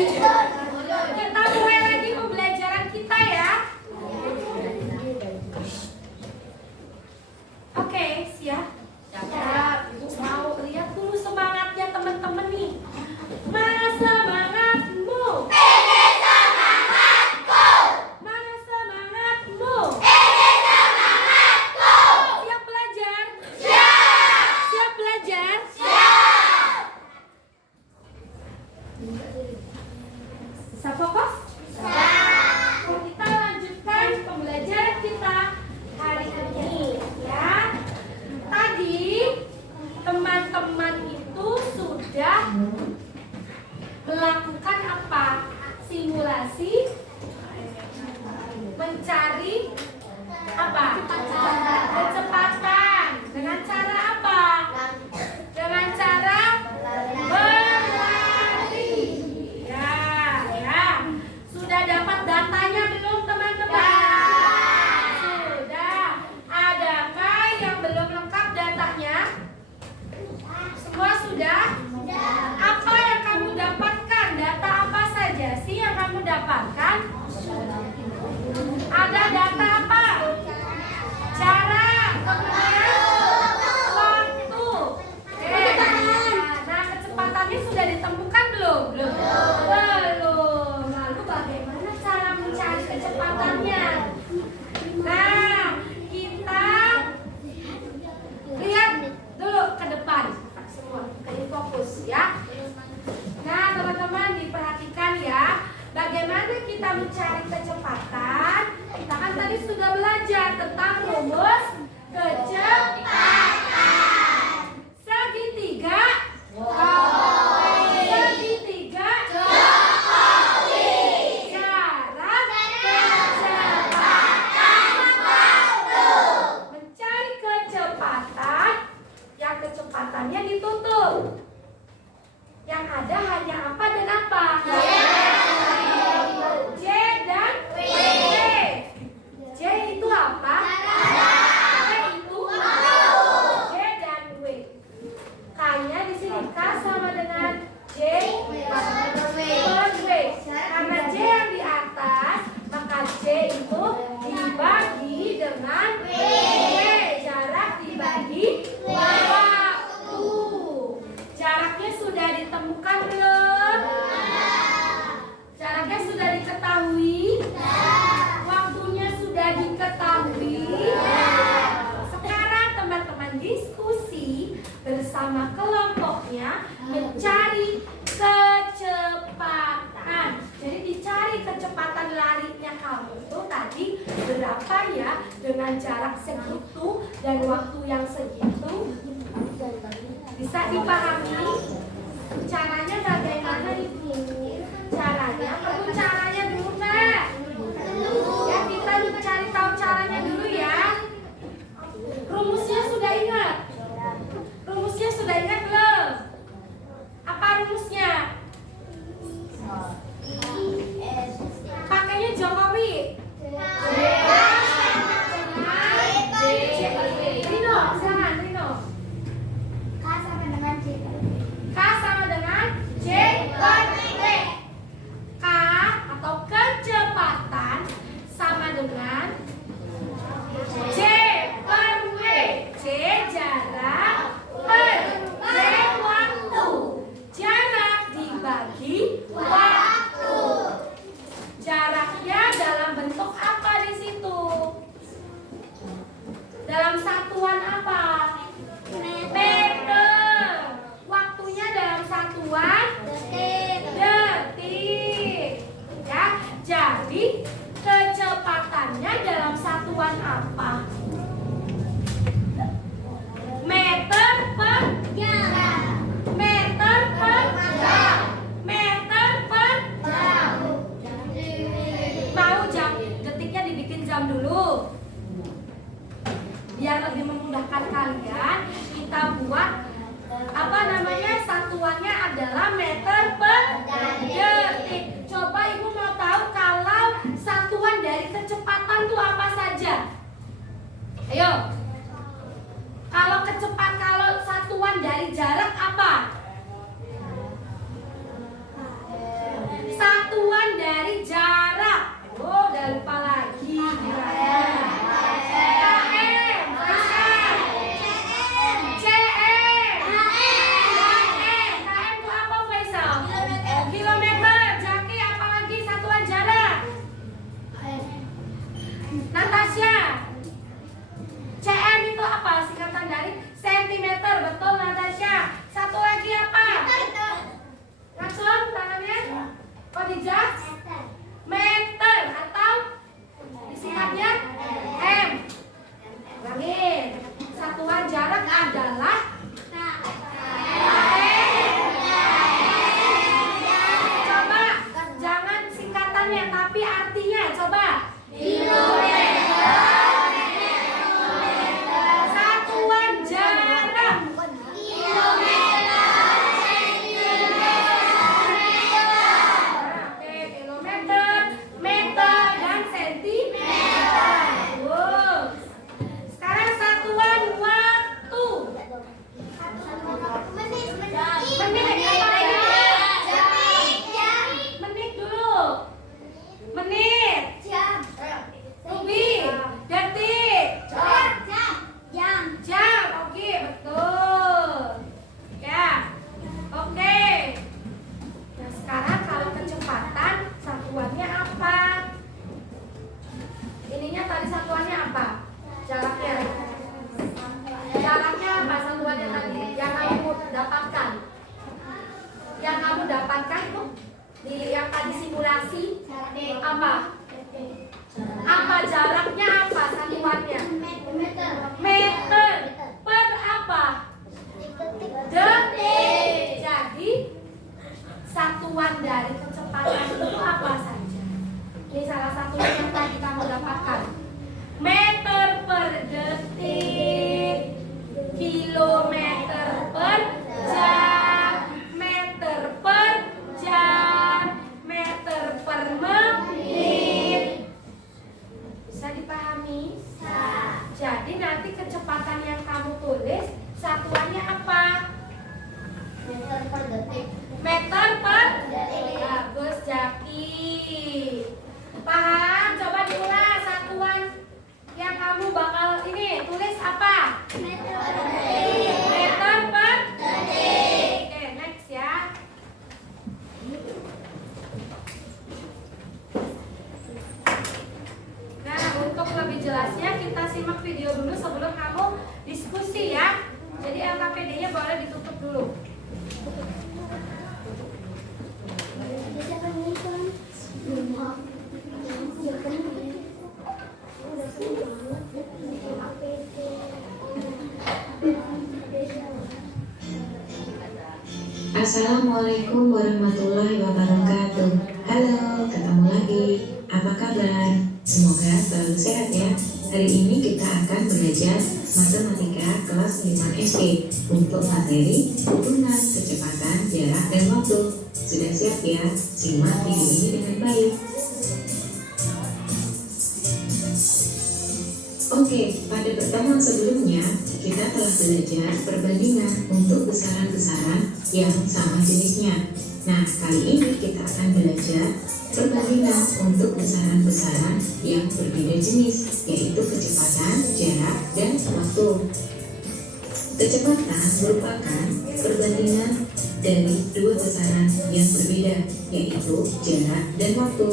Kita mulai lagi pembelajaran kita ya. Oke, siap? Ya, Ibu mau lihat dulu semangatnya teman-teman nih. Mana semangatmu? Ini semangatku. Mana semangatmu? Ini semangatku. Siap belajar? Siap. Siap belajar? Siap. Bisa fokus? Siap. Kita lanjutkan pembelajaran kita hari ini ya. Tadi teman-teman itu sudah melakukan apa? Simulasi mencari apa? Kecepatan. Dengan cara apa? Dengan cara berlari. Ya. Sudah dapat datanya belum teman-teman? Sudah. Adakah yang belum lengkap datanya? Semua sudah? Apa yang kamu dapatkan? Data apa saja sih yang kamu dapatkan? Ada data apa? Cara, kemudian waktu. Nah, kecepatannya sudah ditemukan belum? Belum. Lalu bagaimana cara mencari kecepatannya? Nah, kita lihat dulu ke depan. Semua, ini fokus ya. Nah, teman-teman diperhatikan ya. Bagaimana kita mencari kecepatan? Kita kan tadi sudah belajar tentang rumus kecepatan. Segitiga segitiga jarak kecepatan. Mencari kecepatan yang kecepatannya ditutup. Yang ada hanya apa dan apa? J dan W. J itu apa? W itu J dan W. K-nya di sini K sama dengan J per W. Karena J yang di atas, maka J itu dibagi dengan W. Jarak dibagi waktu. Jaraknya sudah ditemukan belum? Jaraknya sudah diketahui? Waktunya sudah diketahui? Sekarang teman-teman diskusi bersama kelompoknya mencari kecepatan. Jadi dicari kecepatan larinya kamu itu tadi berapa ya, dengan jarak segitu dan waktu yang segitu. Bisa dipahami? Caranya bagaimana Ibu? Caranya, perlu caranya dulu Mbak. Ya, kita cari tahu caranya dulu ya. Rumusnya sudah ingat? Rumusnya sudah ingat belum? Apa rumusnya? Pakainya Jokowi. Rino, silakan Rino. K sama dengan J per W. K atau kecepatan sama dengan J per W. J jarak per W waktu. Jarak dibagi waktu. Jaraknya dalam bentuk apa di situ? Dalam satuan apa? Meter. Waktunya dalam satuan detik. Ya, jadi kecepatannya dalam satuan apa? Meter per jam. Meter per jam. Meter per jam. Mau jam detiknya dibikin jam dulu. Biar lebih memudahkan kalian, kita buat apa namanya, satuannya adalah meter per detik. Coba Ibu mau tahu kalau satuan dari kecepatan itu apa saja? Ayo. Kalau satuan dari jarak apa? kasih apa? Apa jaraknya, apa satuannya? Meter per apa? Detik. Jadi satuan dari kecepatan itu apa saja? Ini salah satunya yang tadi kamu dapatkan. Meter per detik, kilometer per jam, meter per jam, meter per menit. Bisa dipahami? Jadi nanti kecepatan yang kamu tulis satuannya apa? Meter per detik. Meter per Detik. Bagus, Jaki. Paham? Coba diulas satuan yang kamu bakal ini tulis apa? Meter per detik. Meter per Detik. Oke, next ya. Nah, untuk lebih jelasnya kita simak video dulu sebelum kamu diskusi ya. Jadi LKPD-nya boleh ditutup dulu. Assalamualaikum warahmatullahi wabarakatuh. Halo, ketemu lagi. Apa kabar? Semoga selalu sehat ya. Hari ini kita akan belajar matematika kelas 5 SD untuk materi hubungan kecepatan, jarak, dan waktu. Sudah siap ya? Simak video ini dengan baik. Oke, pada pertemuan sebelumnya kita telah belajar perbandingan untuk besaran-besaran yang sama jenisnya. Nah, kali ini kita akan belajar perbandingan untuk besaran-besaran yang berbeda jenis, yaitu kecepatan, jarak, dan waktu. Kecepatan merupakan perbandingan dari dua besaran yang berbeda, yaitu jarak dan waktu.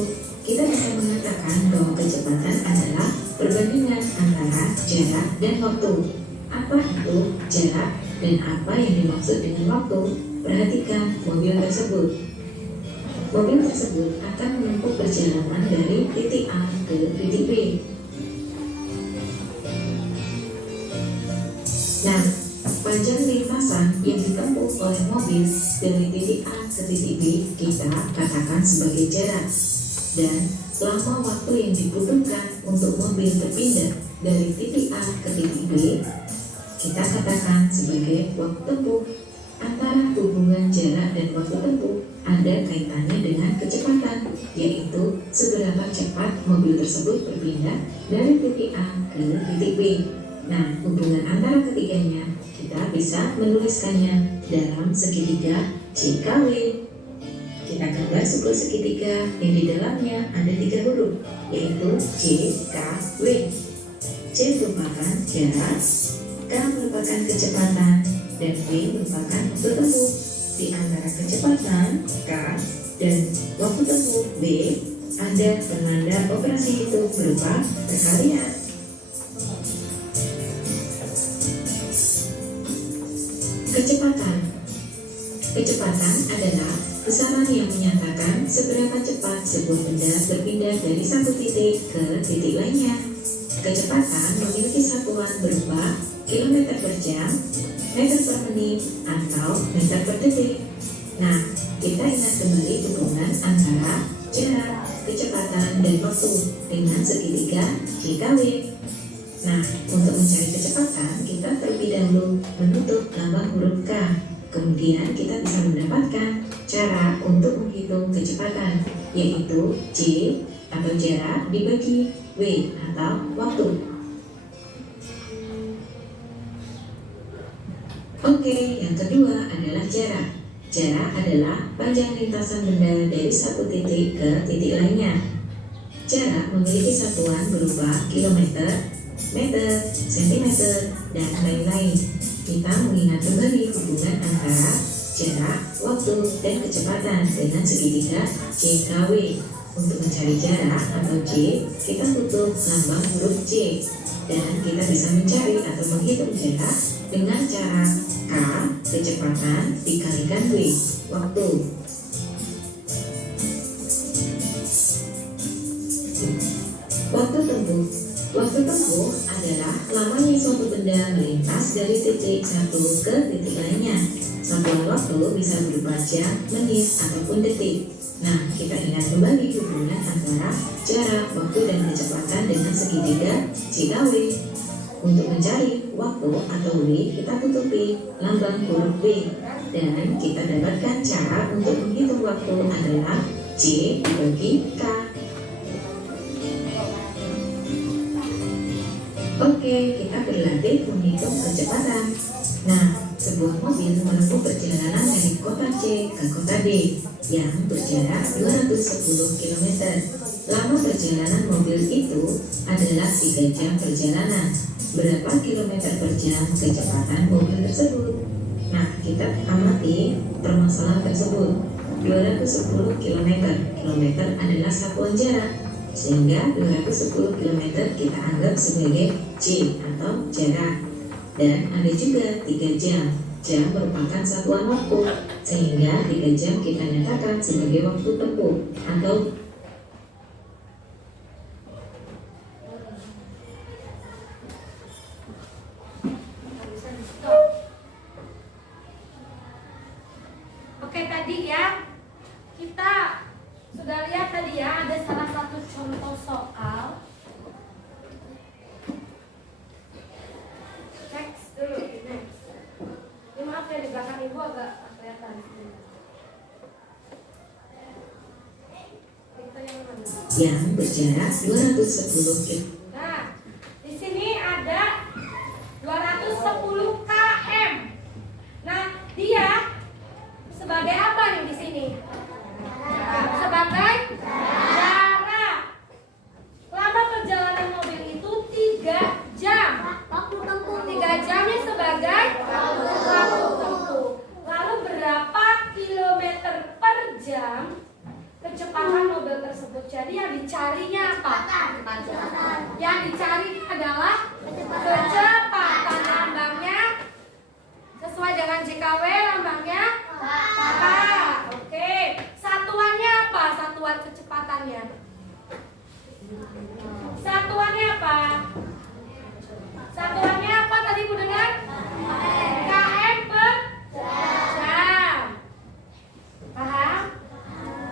Kita bisa mengatakan bahwa kecepatan adalah perbandingan antara jarak dan waktu. Apa itu jarak dan apa yang dimaksud dengan waktu? Perhatikan mobil tersebut. Mobil tersebut akan menempuh perjalanan dari titik A ke titik B. Nah, panjang lintasan yang ditempuh oleh mobil dari titik A ke titik B kita katakan sebagai jarak. Dan lama waktu yang dibutuhkan untuk mobil berpindah dari titik A ke titik B kita katakan sebagai waktu tempuh. Antara hubungan jarak dan waktu tempuh ada kaitannya dengan kecepatan, yaitu seberapa cepat mobil tersebut berpindah dari titik A ke titik B. Nah, hubungan antara ketiganya kita bisa menuliskannya dalam segitiga JKW. Kita gambar sebuah segitiga yang di dalamnya ada 3 huruf, yaitu J, K, W. J merupakan jarak, K merupakan kecepatan, dan W merupakan waktu tempuh. Di antara kecepatan K dan waktu tempuh W ada penanda operasi itu berupa perkalian. Kecepatan adalah besaran yang menyatakan seberapa cepat sebuah benda berpindah dari satu titik ke titik lainnya. Kecepatan memiliki satuan berupa kilometer per jam, meter per menit, atau meter per detik. Nah, kita ingat kembali hubungan antara jarak, kecepatan, dan waktu dengan segitiga JKW. Nah, untuk mencari kecepatan, kita terlebih dahulu menutup lambang huruf K. Kemudian kita bisa mendapatkan cara untuk menghitung kecepatan, yaitu J atau jarak dibagi W atau waktu. Oke, yang kedua adalah jarak. Jarak adalah panjang lintasan benda dari satu titik ke titik lainnya. Jarak memiliki satuan berupa kilometer, meter, sentimeter, dan lain-lain. Kita mengingat kembali hubungan antara jarak, waktu, dan kecepatan dengan segitiga JKW. Untuk mencari jarak atau J, kita tutup lambang huruf J. Dan kita bisa mencari atau menghitung jarak dengan cara K, kecepatan, dikalikan W, waktu. Waktu tempuh adalah lamanya suatu benda melintas dari titik satu ke titik lainnya. Satuan waktu bisa berupa jam, menit, ataupun detik. Nah, kita ingat kembali hubungan antara jarak, waktu, dan kecepatan dengan segitiga JKW. Untuk mencari waktu atau W, kita tutupi lambang huruf W. Dan kita dapatkan cara untuk menghitung waktu adalah J dibagi K. Oke, kita berlatih menghitung kecepatan. Nah, sebuah mobil menempuh perjalanan dari kota C ke kota D yang berjarak 210 km. Lama perjalanan mobil itu adalah 3 jam perjalanan. Berapa kilometer per jam kecepatan mobil tersebut? Nah, kita amati permasalahan tersebut. 210 km. Kilometer adalah satuan jarak. Sehingga 210 km kita anggap sebagai J atau jarak. Dan ada juga 3 jam. Jam merupakan satuan waktu. Sehingga 3 jam kita nyatakan sebagai waktu tempuh atau Oke, tadi ya kita sudah lihat tadi ya ada salah satu contoh soal. Next dulu, next. Ini maaf ya di belakang ibu agak kelihatan. Itu yang mana? yang berjarak 210 km. Nah, di sini ada 210 km. Nah, dia sebagai apa nih di sini? Sebagai jarak. Lama perjalanan mobil itu 3 jam. Waktu tempuh. 3 jamnya sebagai waktu tempuh. Lalu berapa kilometer per jam kecepatan mobil tersebut? Jadi yang dicarinya apa? Kecepatan. Yang dicari adalah kecepatan. Lambangnya sesuai dengan JKW, lambangnya K. Oke. Satuannya apa? Satuan kecepatannya. Satuannya apa? Satuannya apa tadi Bu dengar? km per jam. Paham?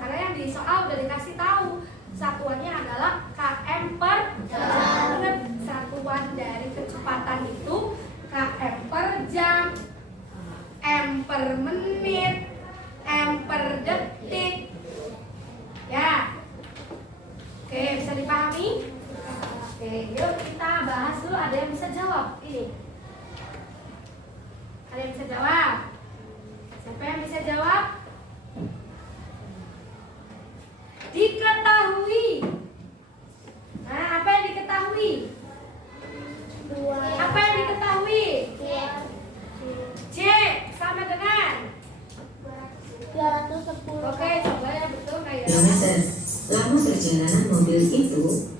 Karena yang di soal udah dikasih tahu satuannya adalah km per jam. Ingat, satuan dari kecepatan itu km per jam, m per menit, m per detik. Ya. Oke, bisa dipahami? Oke, yuk kita bahas dulu. Ada yang bisa jawab? Ini. Ada yang bisa jawab? Siapa yang bisa jawab? Diketahui. Nah, apa yang diketahui? Apa yang diketahui? J sama dengan? 210. Oke, coba ya betul nggak ya? kilometer. Lama perjalanan mobil itu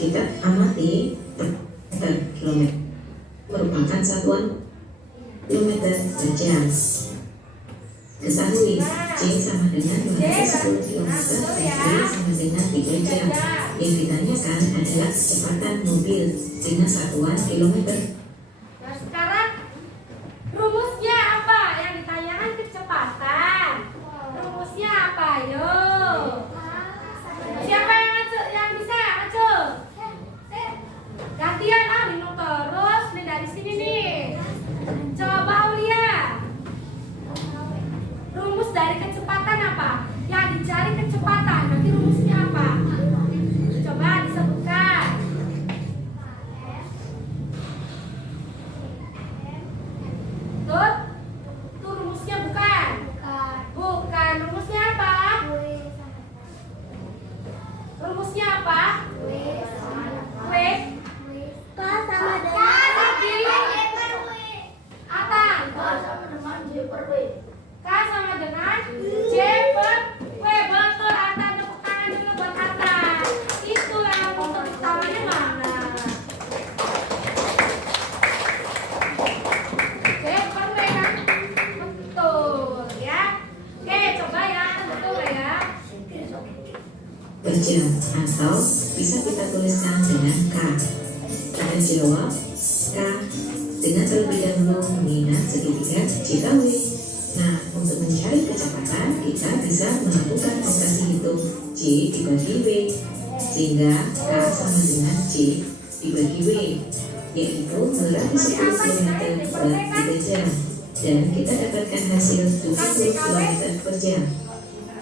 kita amati per kilometer merupakan satuan kilometer per jam. Ketahui J sama dengan 210 km dan D sama dengan 3 jam. Yang ditanyakan adalah kecepatan mobil dengan satuan kilometer. Nah, sekarang rumusnya apa? Yang ditanyakan kecepatan. Rumusnya apa? Yo. Siapa yang bisa? Aco. Gantian minum terus nih dari sini nih. Coba Aulia. Rumus dari kecepatan apa? Yang dicari kecepatan. Nanti rumusnya apa? Coba disebutkan. Tuh, tuh rumusnya bukan. Bukan. Rumusnya apa? Rumusnya apa? W. K sama dengan Atan. K sama dengan J per W. Betul, Atan. Tepuk tangan dulu buat Atan. Itulah rumus utamanya mana? J per W kan? Betul ya. Oke, coba ya. Betul nggak ya? per jam, atau bisa kita tuliskan dengan K. Kita jawab K dengan terlebih dahulu mengingat segitiga JKW. Nah, untuk mencari kecepatan, kita bisa melakukan operasi hitung J dibagi W, sehingga K sama dengan J dibagi W, yaitu 210 km per 3 jam, dan kita dapatkan hasil 70 km per jam.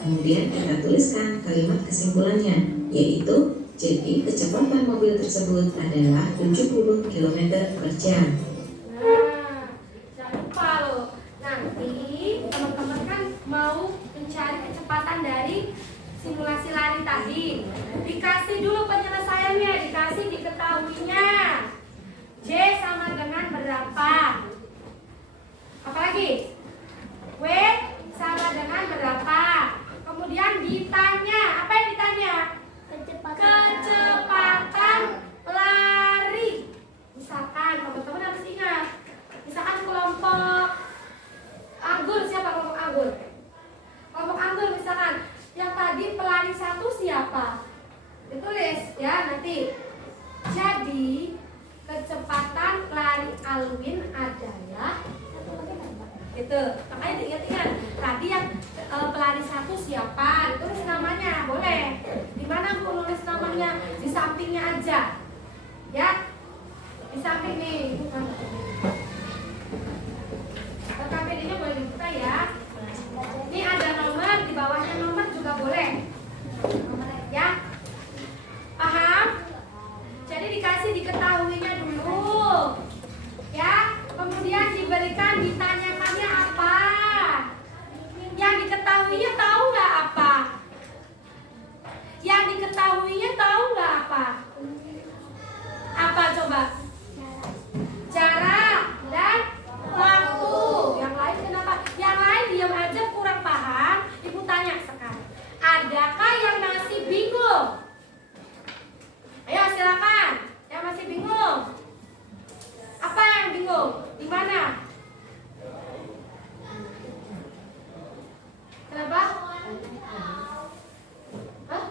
Kemudian kita tuliskan kalimat kesimpulannya, yaitu jadi kecepatan mobil tersebut adalah 70 km per jam. Nah, jangan lupa loh, nanti teman-teman kan mau mencari kecepatan dari simulasi lari tadi. Dikasih dulu penyelesaiannya, dikasih diketahuinya. J sama dengan berapa? Apalagi? W sama dengan berapa? Kemudian ditanya, apa yang ditanya? Kecepatan lari. Misalkan teman-teman harus ingat, misalkan kelompok anggur, siapa kelompok anggur? Kelompok anggur misalkan, yang tadi pelari 1 siapa? Ditulis ya nanti. Jadi kecepatan lari Alwin adalah gitu. Makanya diingat-ingat tadi yang pelari 1 siapa, ditulis namanya, boleh. Di mana aku nulis namanya? Di sampingnya aja, ya. Di samping nih. KPD-nya boleh dibuka ya. Ini ada nomor, di bawahnya nomor juga boleh. Ya, paham? Jadi dikasih diketahuinya dulu, ya. Kemudian diberikan ditanyakannya apa. Yang diketahuinya tahu nggak apa? Yang diketahuinya tahu nggak apa? Apa coba? Jarak dan waktu. Yang lain kenapa? Yang lain diam aja kurang paham. Ibu tanya sekarang. Adakah yang masih bingung? Ayo silakan. Yang masih bingung. Apa yang bingung? Di mana? Kenapa? Hah?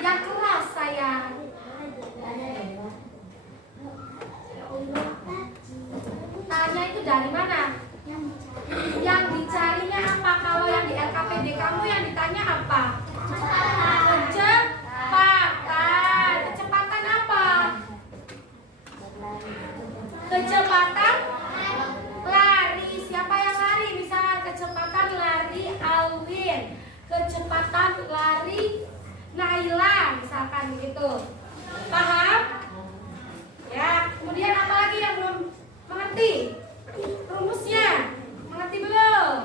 Yang keras sayang. Tanya itu dari mana? Yang dicarinya apa? Kalau yang di LKPD kamu yang ditanya apa? Kecepatan. Kecepatan apa? Kecepatan lari. Siapa yang lari? Misalnya kecepatan lari Alwin, kecepatan lari Naila, misalkan begitu. Paham? Ya. Kemudian apa lagi yang belum mengerti? Rumusnya mengerti belum?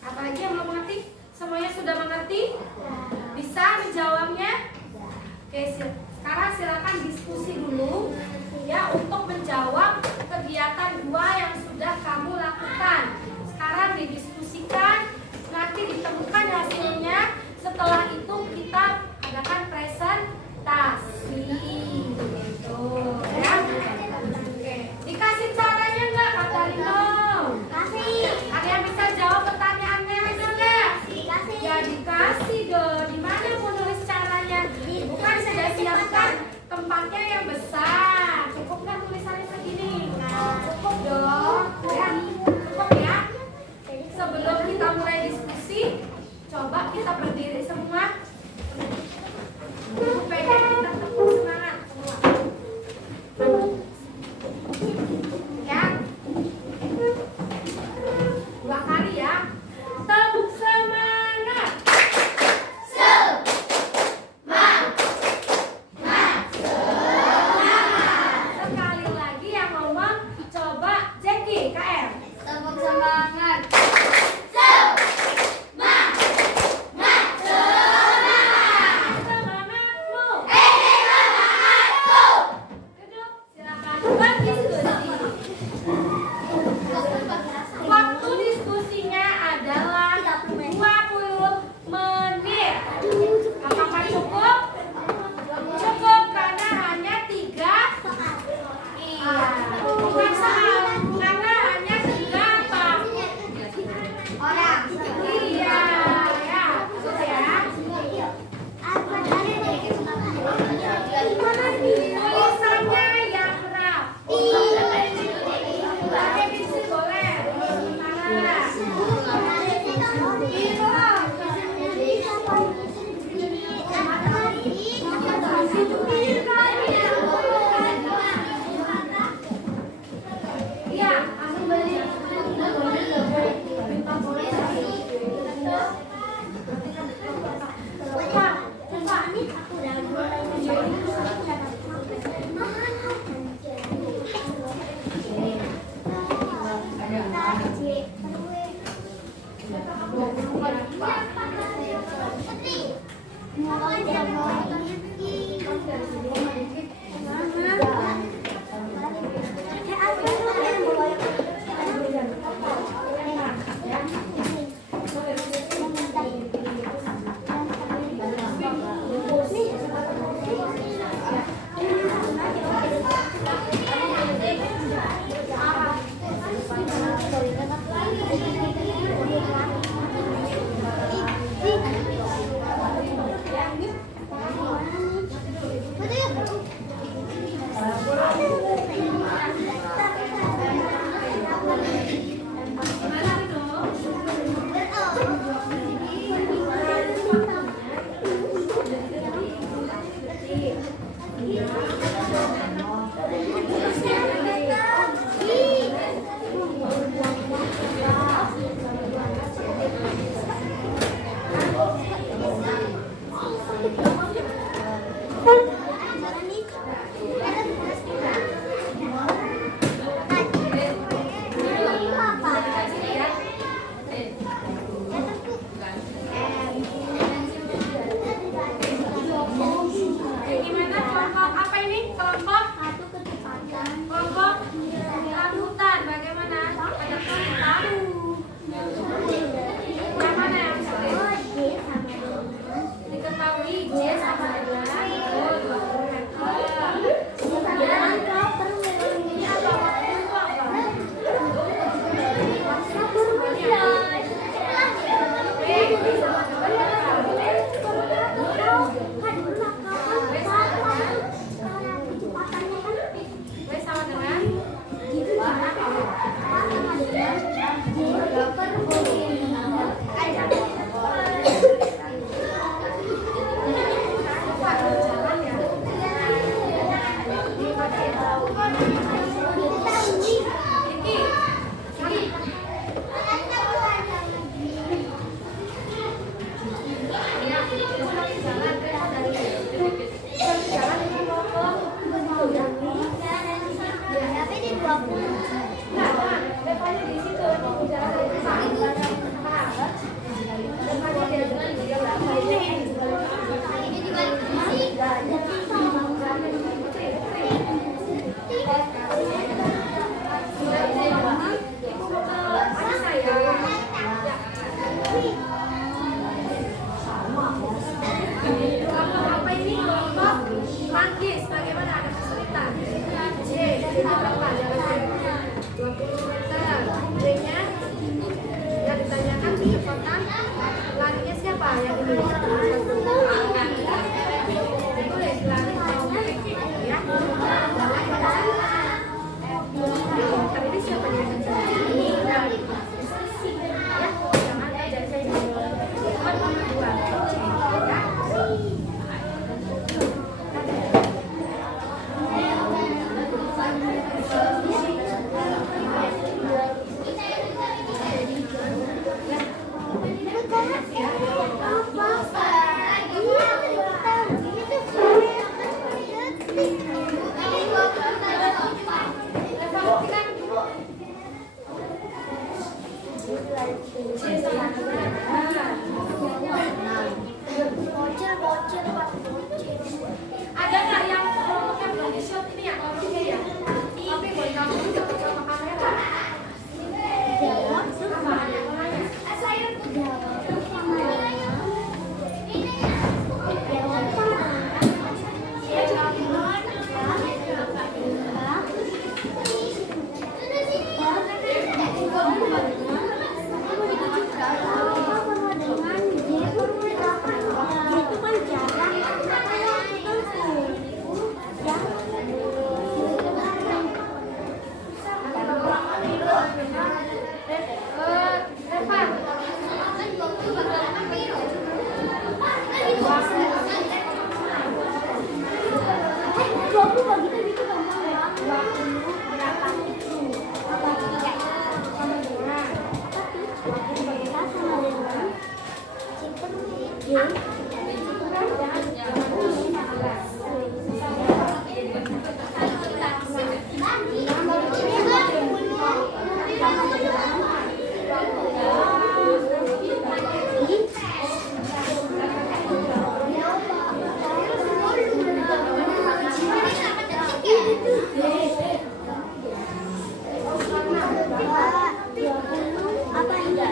Apa lagi yang belum mengerti? Semuanya sudah mengerti? Bisa menjawabnya? Oke, sekarang silakan diskusi dulu ya untuk menjawab kegiatan 2 yang sudah kamu lakukan. Sekarang didiskusikan, nanti ditemukan hasilnya. Setelah itu kita adakan presentasi gitu. Iya, aku beli. Gimana kelompok apa ini? Kelompok kelompok rambutan. Bagaimana? Ada kelompok. Yang mana yang sulit? Diketahui J sama dengan manggis. Bagaimana? Ada kesulitan. J, berapa? 20 meter. B-nya yang ditanyakan kecepatan larinya siapa? Yang ini. Boleh lari ya. Tapi ini siapa yang ini? Ya, jangan aja saya. 4,2. Ya. Ada nggak yang kelompoknya belum di shot ini ya? Kelompoknya ya? Tapi buat kamu juga kelompok kamera. Apa ini?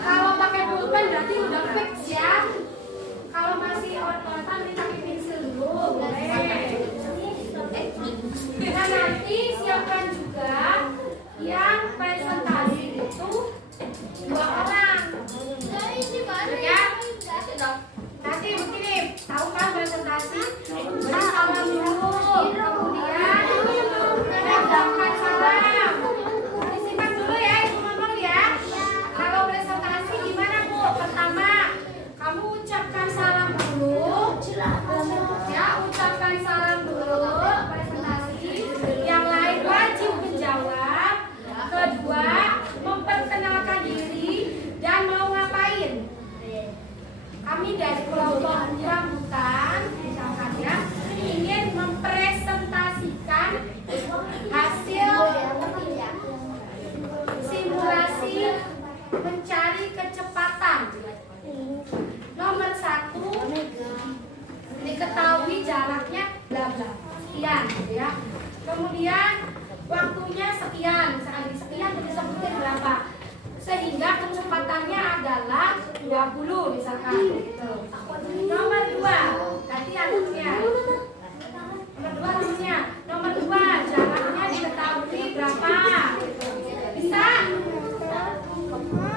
Kalau pakai pulpen berarti udah fix ya. Kalau masih otot-ototan ini pakai pensil dulu, boleh. Nah, nanti siapkan juga yang presentasi itu 2 orang. Ya. Nanti begini, tahu kan presentasi? Salam dulu, kemudian ucapkan salam. Disimpan dulu ya, ibu ngomong ya. Kalau presentasi gimana Bu? Pertama, kamu ucapkan salam dulu. Ya, ucapkan salam dulu presentasi. Yang lain wajib menjawab. Kedua, memperkenalkan diri dan mau ngapain. Kami dari kelompok rambutan, misalkan ya, ingin mempresentasikan hasil simulasi mencari kecepatan. Nomor 1, diketahui jaraknya bla bla sekian, ya. Kemudian waktunya sekian, misalkan sekian disebutin berapa, sehingga kecepatannya adalah 20 misalkan gitu. Nomor 2, ganti anaknya. Nomor 2, jaraknya diketahui berapa. Bisa?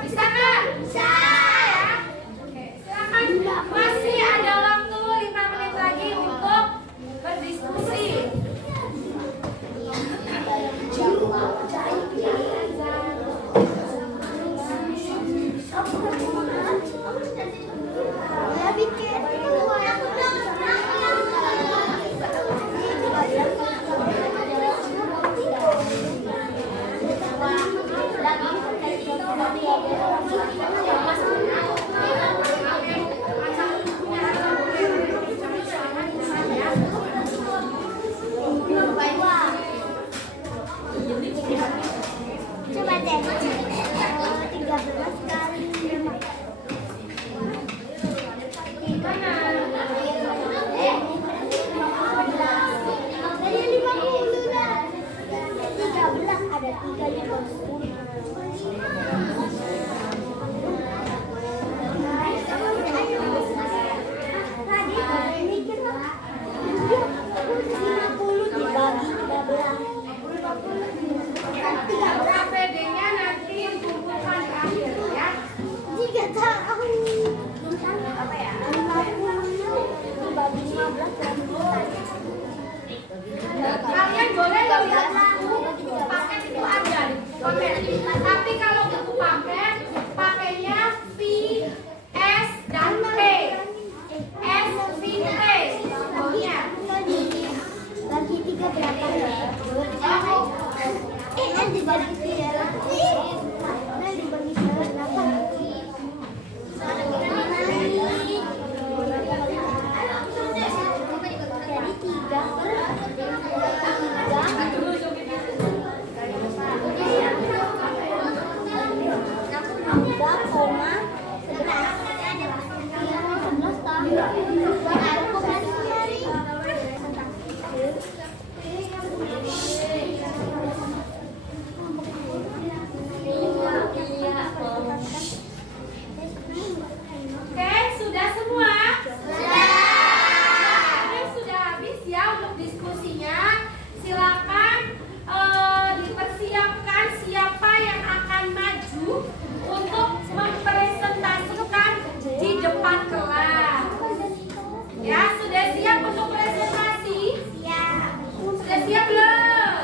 Bisa nggak? Bisa. Oke, silakan. Masih ada waktu 5 menit lagi untuk berdiskusi. Oke, sudah semua? Sudah habis ya untuk diskusinya. Silakan dipersiapkan siapa yang akan maju untuk mempresentasikan di depan kelas. Ya, sudah siap untuk presentasi? Sudah siap belum?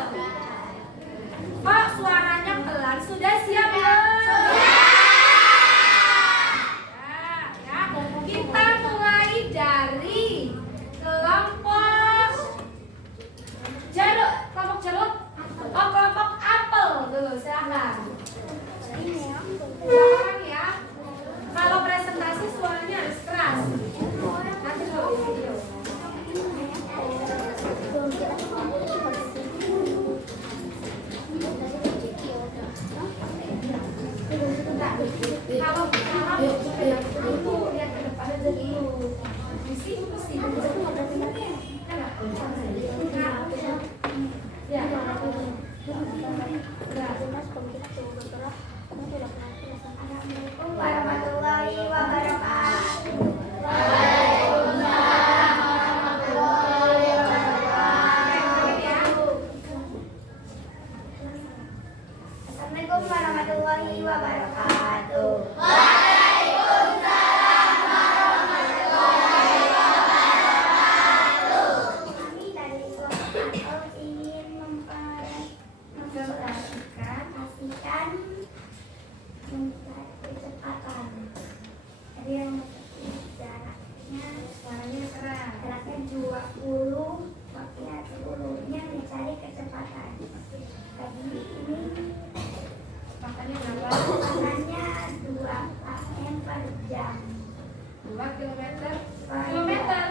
Kok suaranya pelan? Sudah siap belum? Kita mulai dari kelompok jeruk. Kelompok jeruk? Oh, kelompok apel dulu, silakan. Silakan ya. Kalau presentasi suaranya harus keras. Nanti dulu di video. Kalau itu lihat ke depan aja dulu. Di sini mesti ya. Assalamualaikum warahmatullahi wabarakatuh. Assalamualaikum warahmatullahi wabarakatuh. Kami dari kelompok apel ingin mempresentasikan kecepatan. Jadi yang jaraknya Suaranya keras. jaraknya 20, waktunya 10-nya dicari kecepatan. Tadi ini Makanya berapa? kecepatannya 2 km per jam. 2 kilometer. 2 Kilometer.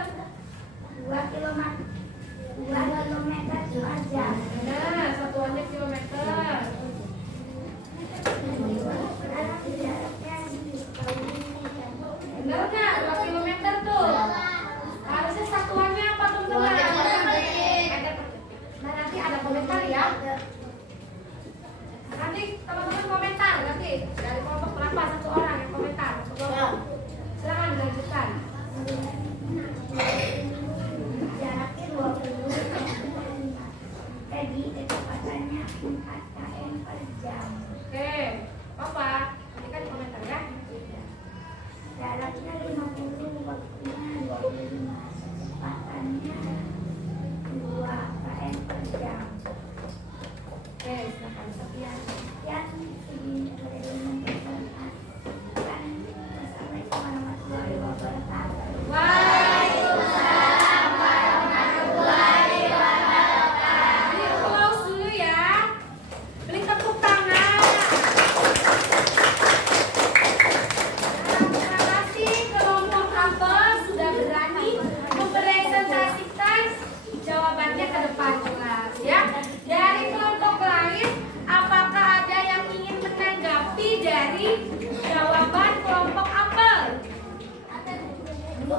kilometer 2 kilometer per jam. Nah, satuannya kilometer. Jaraknya Benar nggak? 2 kilometer tuh. Harusnya satuannya apa teman-teman? Nah, nanti ada komentar ya. Nanti teman-teman komentar nanti dari kelompok berapa satu orang yang komentar. Silakan dilanjutkan. jaraknya 20 km. Tadi kecepatannya 4 km per jam. Oke, apa? Nanti kan komentar ya. Jaraknya 50, waktunya 25, kecepatannya 2 km per jam. Oke, silakan. Sekian segini dari memperkenalkan. Wassalamualaikum warahmatullahi wabarakatuh. Waalaikumsalam warahmatullahi wabarakatuh. Ini close dulu ya. Beri tepuk tangan. Terima kasih kelompok apel sudah berani mempresentasikan jawabannya ke depan kelas ya. Dari kelompok lain, apakah ada yang ingin menanggapi dari jawaban kelompok apel?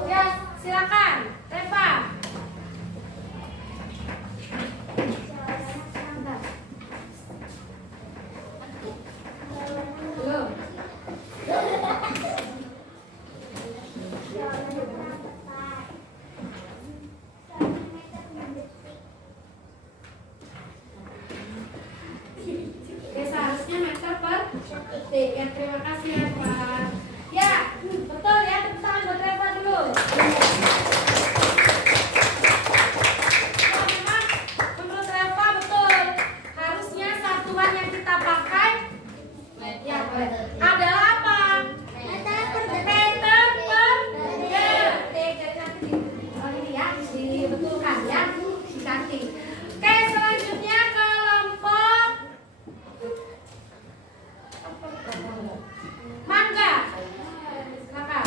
Ya, silakan, Reva. Belum. Oke, seharusnya meter per detik. Ya, terima kasih ya, Pak. Ya, betul ya, tepuk tangan buat Reva dulu. Oh, memang menurut Reva betul. Harusnya satuan yang kita pakai ya, adalah apa? Meter per detik. Jadi nanti ini ya, dibetulkan ya, diganti. Oke, selanjutnya kelompok mangga. Silakan.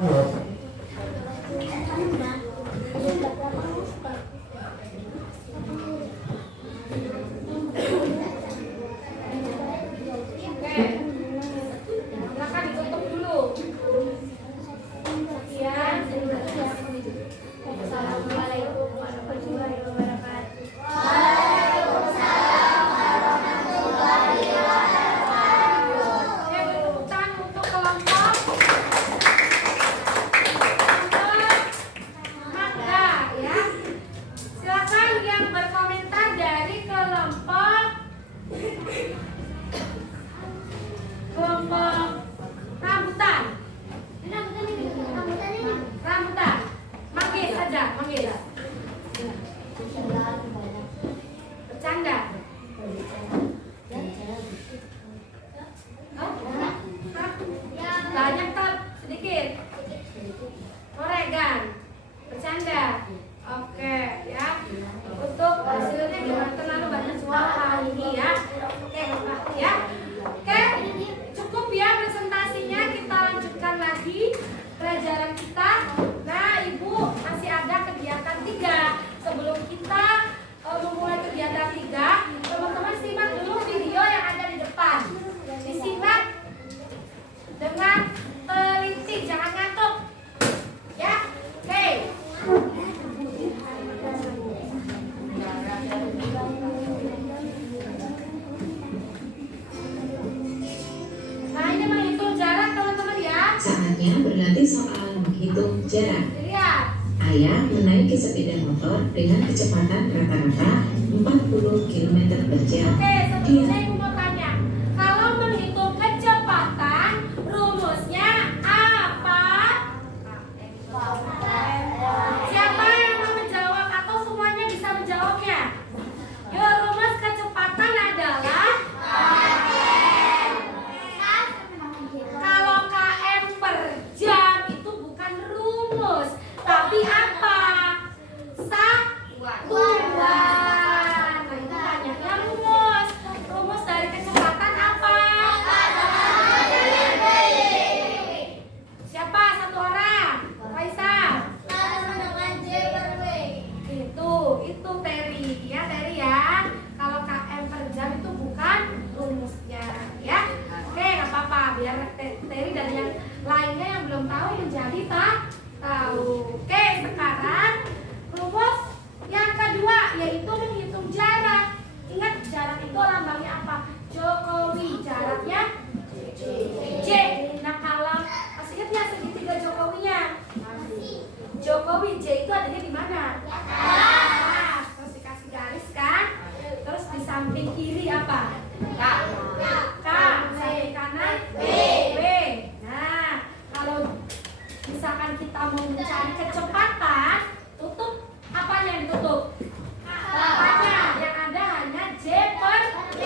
Oke, silakan ditutup dulu. Sekian. Assalamualaikum warahmatullahi wabarakatuh. Oke, bertepuk tangan untuk kelompok Magda ya. Silakan yang berkomentar dari kelompok rambutan. Rambutan. Manggil saja, manggil. Bercanda. Oh, banyak tak? Sedikit. Koregan. Bercanda. Oke, ya. Untuk hasilnya gimana? Terlalu banyak suara hari ini ya. Oke, Bapak, ya. Oke, cukup ya presentasinya. Kita lanjutkan lagi pelajaran kita. Nah, Ibu masih ada kegiatan 3. Sebelum kita memulai kegiatan 3, teman-teman simak dulu video yang ada di depan. Disimak dengan teliti, jangan ngantuk. Ya, oke. Nah, ini menghitung jarak teman-teman ya. Saatnya berlatih soal menghitung jarak. Lihat. Ayah menaiki sepeda motor dengan kecepatan rata-rata 40 km per jam. Oke, sebelumnya Ibu mau tanya, kalau menghitung kecepatan, rumusnya apa? Siapa yang mau menjawab atau semuanya bisa menjawabnya? Yuk, rumus kecepatan adalah kalau km per jam itu bukan rumus, tapi apa? Satuan. Nah, itu banyaknya rumus. Rumus dari kecepatan apa? Siapa? Satu orang. Faisal. Itu Terry ya, Terry ya. Kalau km per jam itu bukan rumusnya ya. Oke, nggak apa-apa, biar Terry dan yang lainnya yang belum tahu menjadi tahu. Oke, sekarang rumus yang kedua yaitu menghitung jarak. Ingat, jarak itu lambangnya apa? Jokowi. Jaraknya J. Nah, kalau masih ingat ya segitiga Jokowinya? Jokowi J itu adanya di mana? Nah, terus dikasih garis kan? Terus di samping kiri apa? K. Samping kanan B. Nah, kalau misalkan kita mau mencari kecepatan, tutup apanya yang ditutup? Apanya? Yang ada hanya J per B.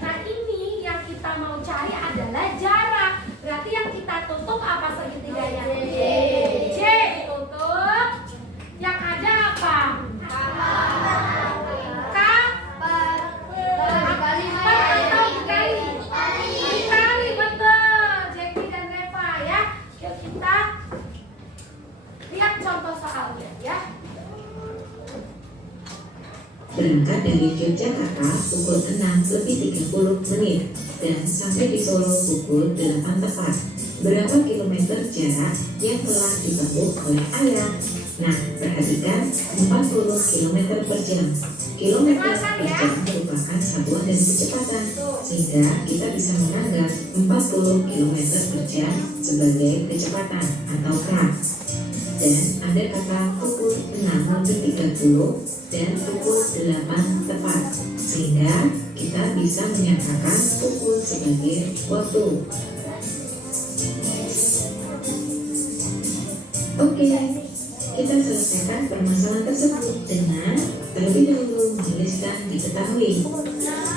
Nah, ini yang kita mau cari adalah jarak. Berarti yang kita tutup apa segitiganya? J ditutup. Yang ada apa? K per atau dikali? Dikali, betul. Jackie dan Reva ya. Yuk kita lihat contoh soalnya ya. Berangkat dari Yogyakarta pukul 6:30 dan sampai di Solo pukul 8 tepat. Berapa kilometer jarak yang telah ditempuh oleh Ayah? Nah, perhatikan 40 km per jam. Kilometer per jam merupakan satuan dari kecepatan, sehingga kita bisa menganggap 40 km per jam sebagai kecepatan atau K. Dan ada kata pukul 6:30 dan pukul 8 tepat, sehingga kita bisa menyatakan pukul sebagai waktu. Oke, kita selesaikan permasalahan tersebut dengan terlebih dahulu menuliskan diketahui.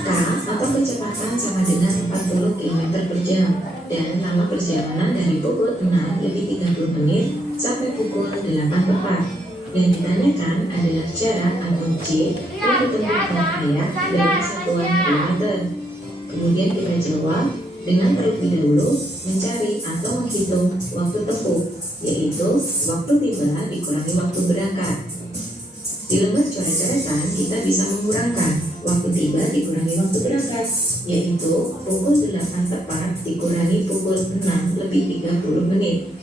K atau kecepatan sama dengan 40 km per jam dan lama perjalanan dari pukul 6:30 sampai pukul 8 tepat. Yang ditanyakan adalah jarak atau J yang ditentukan Ayah dari satuan kilometer. Kemudian kita jawab dengan terlebih dahulu mencari atau menghitung waktu tempuh. yaitu waktu tiba dikurangi waktu berangkat. Di lembar coret-coretan kita bisa mengurangkan waktu tiba dikurangi waktu berangkat, yaitu pukul 8 tepat dikurangi pukul 6 lebih 30 menit.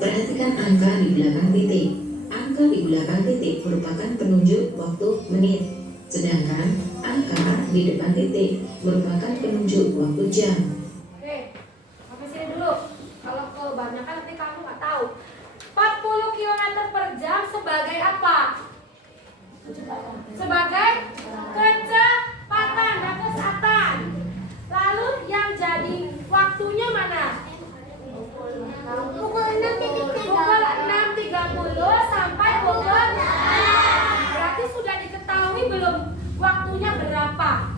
Perhatikan angka di belakang titik. Angka di belakang titik merupakan penunjuk waktu menit, sedangkan angka di depan titik merupakan penunjuk waktu jam. Oke, sampai sini dulu. Kalau kebanyakan nanti kamu nggak tahu. 40 km per jam sebagai apa? Sebagai kecepatan dan kesehatan. Lalu yang jadi waktunya mana? Pukul 6.30. Pukul 6.30 sampai pukul 6. Berarti sudah diketahui belum waktunya berapa?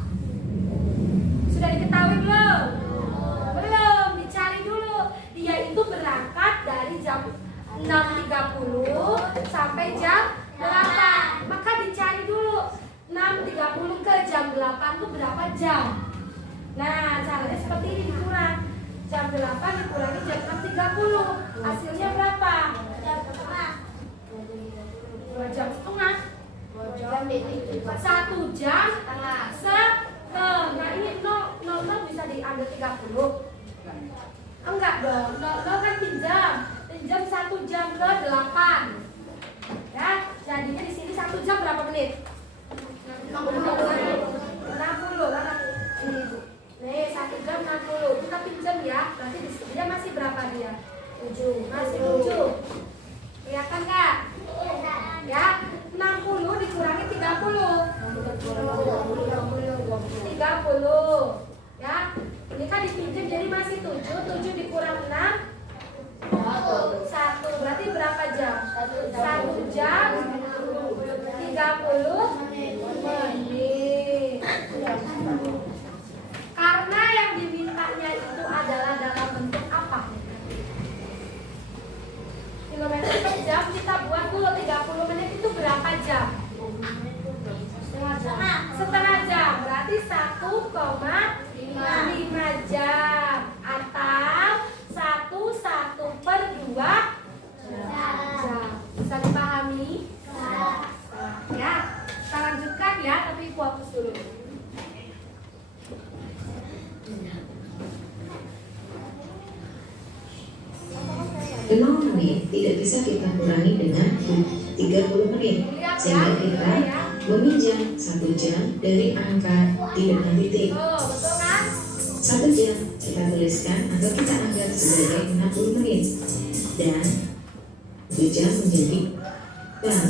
Sudah diketahui belum? Belum, dicari dulu. Dia itu berangkat dari jam 6.30 sampai jam 8. Maka dicari dulu 6.30 ke jam 8 itu berapa jam. Nah, caranya seperti ini, dikurang. Jam 8 dikurangi jam 6.30. Hasilnya berapa? 2 jam setengah. 1 jam setengah. Nah ini 0 bisa diambil 30. Enggak dong, 0 kan pinjam. Pinjam 1 jam ke 8. Ya, jadinya di sini 1 jam berapa menit? 60 kan? Nih, 1 jam 60. Kita pinjam ya. Berarti di sini dia masih berapa dia? 7. Masih 7. Kelihatan nggak? Ya, 60 dikurangi 30. 30. Ya, ini kan dipinjam jadi masih 7. 7 dikurang 6. 1. Berarti berapa jam? 1 jam 30 menit. Karena yang dimintanya itu adalah dalam bentuk apa? Kilometer per jam, kita buat dulu 30 menit itu berapa jam? Setengah jam. Berarti 1,5 jam. Atau 1/1/2 jam. Bisa dipahami? Ya, kita lanjutkan ya, tapi fokus dulu. 0 menit tidak bisa kita kurangi dengan 30 menit, sehingga kita meminjam 1 jam dari angka di depan titik. Betul kan? 1 jam kita tuliskan atau kita anggap sebagai 60 menit, dan 1 jam menjadi jam,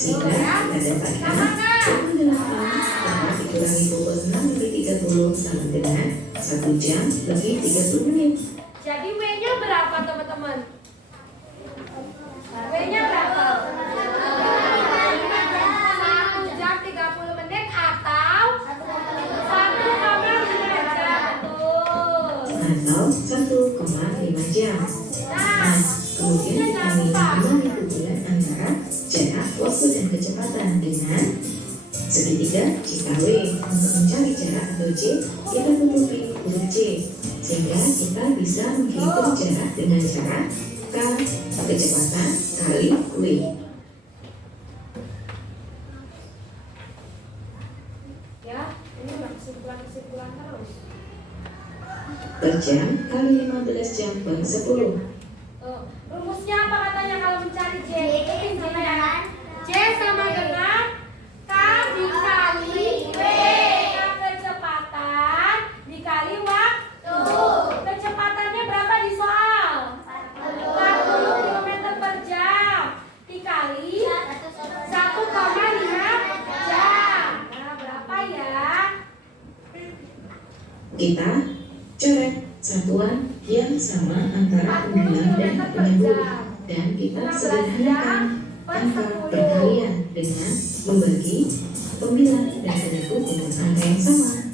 sehingga kita dapatkan pukul 8 dapat dikurangi pukul 6 lebih 30 sama dengan 1 jam lebih 30 menit. Jadi W-nya berapa teman-teman? W-nya berapa? 1 jam 30 menit atau 1,5 jam. Betul. Atau 1,5 jam. Nah, kemudian kita mengambil hubungan antara jarak, waktu, dan kecepatan dengan segitiga jika W. Untuk mencari jarak atau J, kita tutupi huruf J, sehingga kita bisa menghitung jarak dengan cara K kecepatan kali W. Ya, ini kesimpulan terus. Per jam kali 15 jam per 10. Rumusnya apa katanya kalau mencari J? J sama dengan K dikali W. Kecepatan dikali waktu. Kecepatannya berapa di soal? 40 km per jam dikali 1,5 jam. Nah, berapa ya? Kita coret satuan yang sama antara pembilang dan penyebut, dan kita sederhanakan angka perkalian dengan membagi pembilang dan penyebut dengan angka yang sama.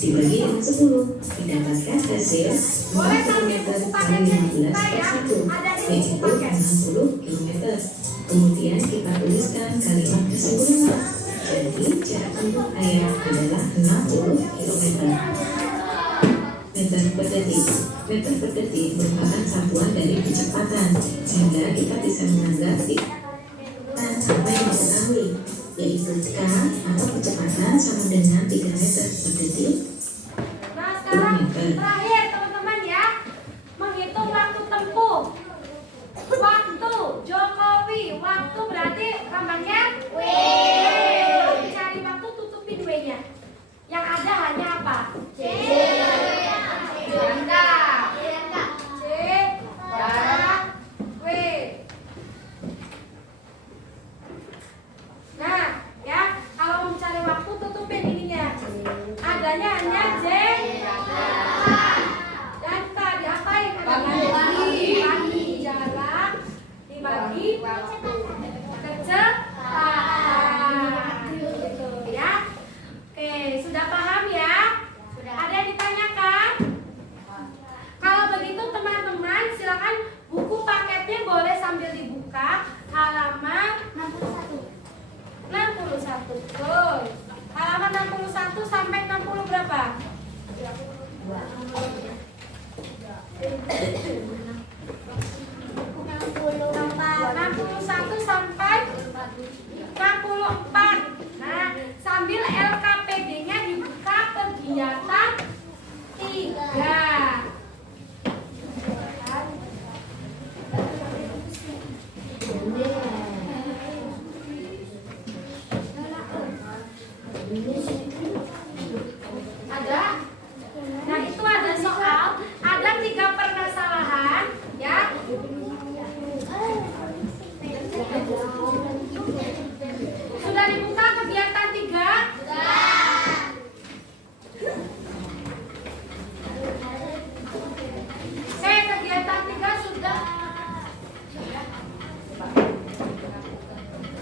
Dibagi dengan 10, didapatkan hasil 4 km kali 15 per 1, yaitu 60 km. Kemudian kita tuliskan kalimat kesimpulannya. Jadi jarak tempuh ayah adalah 60 km. Meter per detik. Meter per detik merupakan satuan dari kita bisa menanggapi apa yang diketahui, yaitu K atau kecepatan sama dengan 3 meter per detik. Nah sekarang terakhir teman-teman ya, menghitung waktu tempuh. Waktu Jokowi, waktu berarti gambarnya W. Kalau cari waktu tutupin W-nya. Yang ada hanya apa? J. Janda. J. Jarak. W. Nah, ya kalau mau mencari waktu tutupin ininya. Adanya hanya J. Dan K diapain? Dibagi jarak, dibagi kecepatan. Gitu ya. Oke, sudah paham ya? Ada yang ditanyakan? Kalau begitu teman-teman silakan buku paketnya boleh sambil dibuka halaman 61. Betul. Halaman 61 sampai 60 berapa? 61 sampai 64. Nah, sambil LKPD-nya dibuka kegiatan 3. Ada? Nah, itu ada soal, ada 3 permasalahan, ya. Sudah dibuka kegiatan 3? Kegiatan 3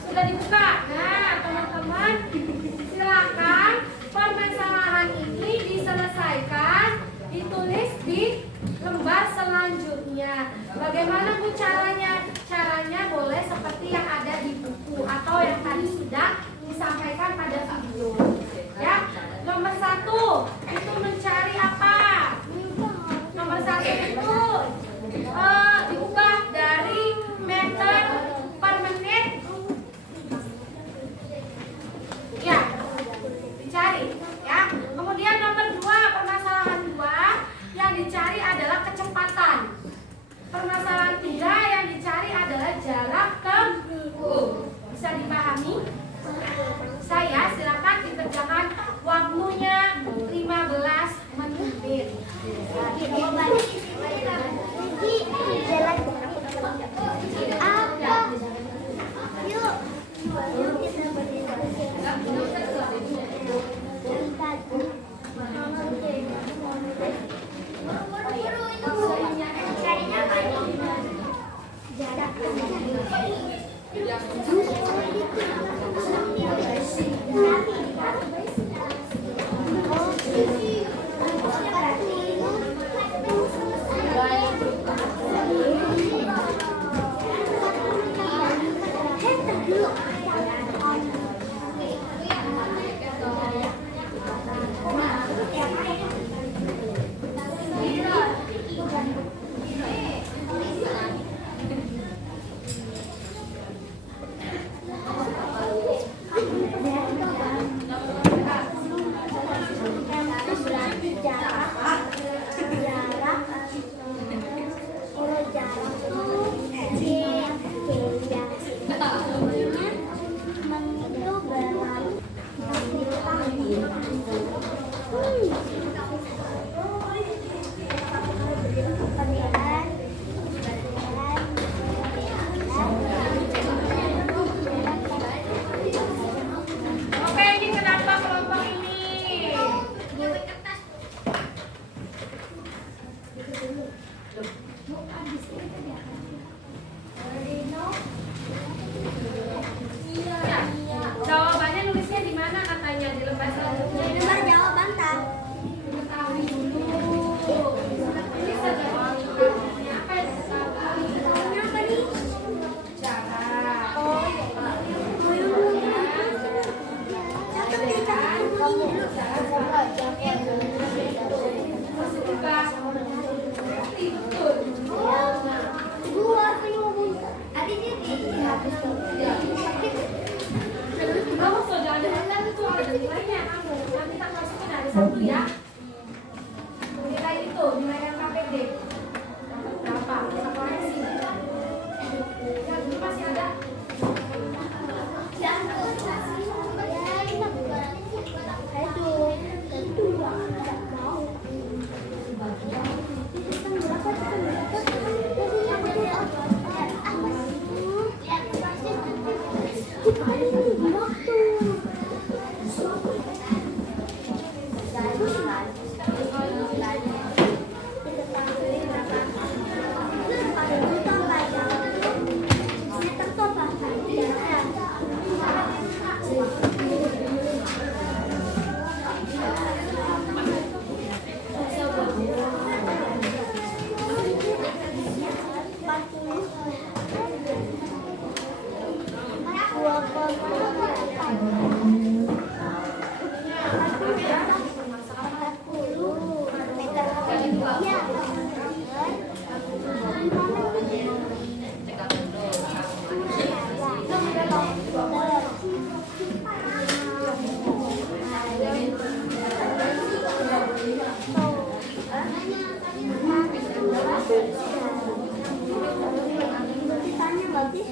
sudah dibuka. Nah, teman-teman, silakan permasalahan ini diselesaikan, ditulis di lembar selanjutnya. Bagaimana Bu caranya? Caranya boleh seperti yang ada di buku atau yang tadi sudah disampaikan pada video. Ya, nomor 1 itu mencari apa? Nomor 1 itu diubah dari meter per menit. Ya, dicari. Ya, kemudian nomor 2, permasalahan 2 yang dicari adalah kecepatan. Permasalahan 3 yang dicari adalah jarak tempuh. Bisa dipahami? Saya silakan dikerjakan waktunya 15 menit. Ceritanya bagus.